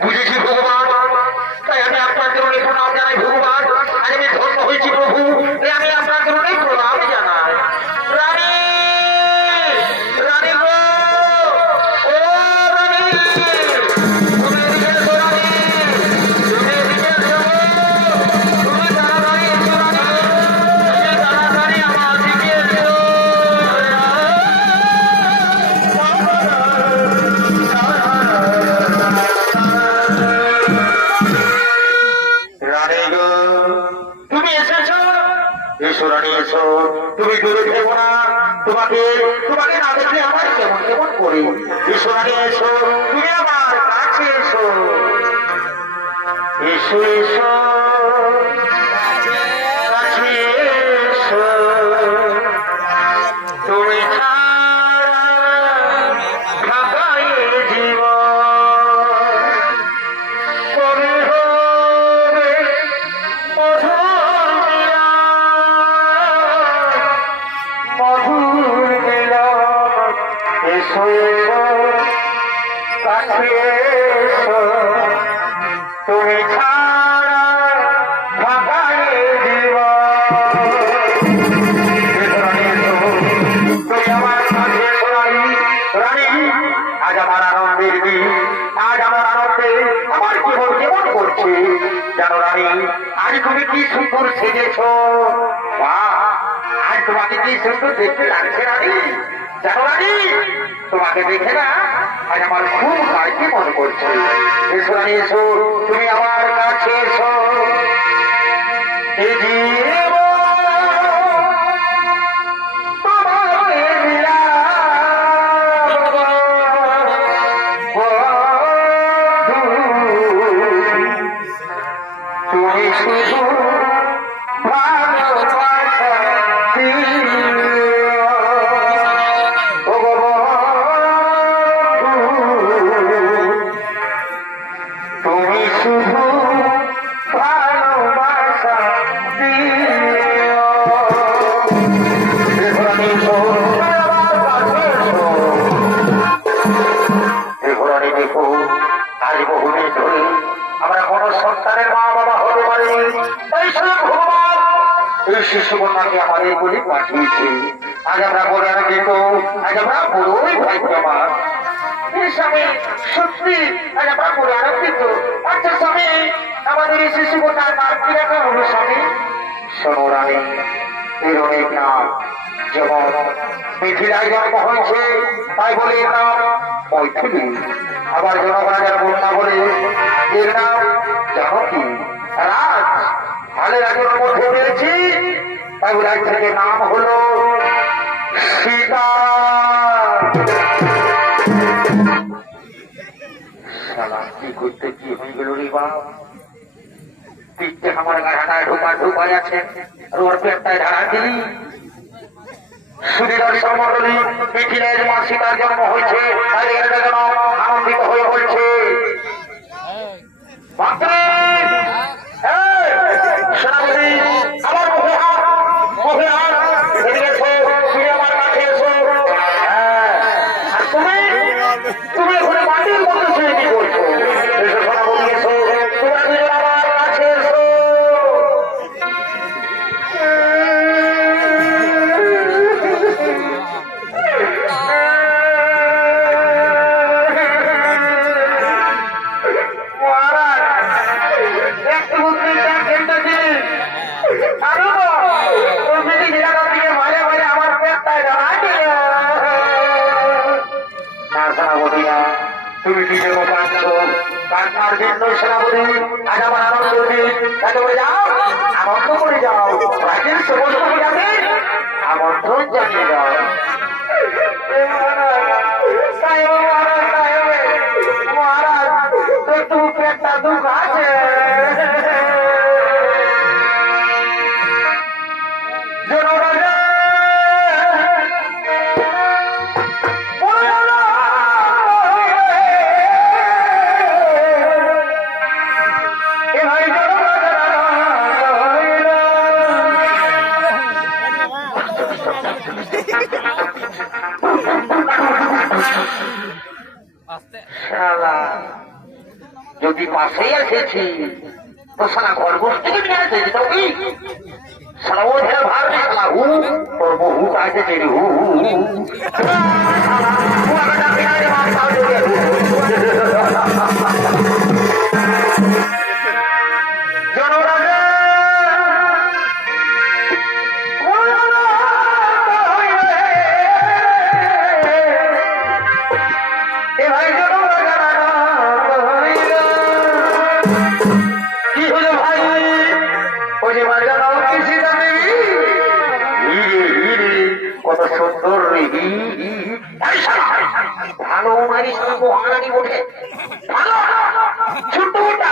বুঝেছি ভগবান, তাই আমি আপনার জন্য জানাই ভগবান, আমি এসো রানী এসো, তুমি দূরে থেকো না, তোমাকে তোমাকে না দেখলে আমার কেমন কেমন করি। এসো রানী এসো, তুমি আমার কাছে এসো, এসো এসো কাছে এসো, তুমি তুমি ছাড়া ভাগায় তুমি আমার কাছে রানী। আজ আমার আনন্দের দিন, আজ আমার আনন্দে আমার জীবন কেমন করছে জানো রানী। আজ তুমি কি সুন্দর সেজেছ, আজ তোমাকে কি সুন্দর দেখতে লাগছে রানী জানো রানী। তোমাকে দেখে না আজ আমার খুব কাজকে মনে করছে। এসো রানী এসো, তুমি আমার কাছে এসো, এই তুমি শুধু শিশু কন্যাকে আমাদের বলে পাঠিয়েছে। আজ আমরা বলে আনন্দিত, আজ আমরা বড়ই ভাগ্যবান স্বামী, সত্যি আজ আমরা বলে আনন্দিত। আচ্ছা স্বামী, আমাদের এই শিশু কন্যার নাম কি রাখা হলো স্বামী? শোনো রানী, এর অনেক নাম, যেমন মিথিলায় জন্ম হয়েছে তাই বলে এর নাম মৈথিলী, আবার জনগণের বন্যা বলে এর নাম জানকী। রাজ ভালো রাজের মধ্যে রয়েছি তাই রাজ থেকে নাম হলো সীতা। কি করতে কি হয়ে গেল রে বা, তিনটে আমার গাড়াটায় ঢোকা যাচ্ছে আর ওর পেটটায় ঢাড়া দিলি। সুবিধার সমরী মিথিলের মা সীতার জন্ম হয়েছে তাই এটা যেন আনন্দিত হয়ে বলছে আমার মুখে হাত এদিকে এসো, তুমি আমার কাছে এসো। আর তুমি তুমি এখানে মাটির মধ্যে শুয়ে কি করছো? এসো সোনাবতী এসো, তোমরা দুজন আমার কাছে এসো। তুমি কি যেন পাচ্ছ কান্নার জন্য সেনাপতি, আজ আমার আনন্দ দিন, তাতে করে যাও আনন্দ করে যাও, রাজ্যের সমস্ত যাবে আমন্ত্রণ জানিয়ে যাও। মহারাজ একটু পেটটা দুঃখ আছে। যদি পাশেই এসেছি তো সারা ঘর বসতে সারা ও ভার সারা হু তোর বহু কাজে চেরি হু কি হলো ভাই, ওই যে বাড়ি কিসি সুন্দর রেহি ভালো মারিস না মহারানী ওঠে ভালো ছোটটা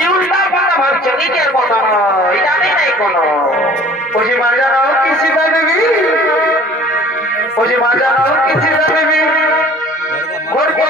ইউলটা বানা ভাবছে নিজের মতো জানে নাই কোনো ওজি মাজানো কিসি দেবী ওজি মাজানো কিসি দেবী ঘরকে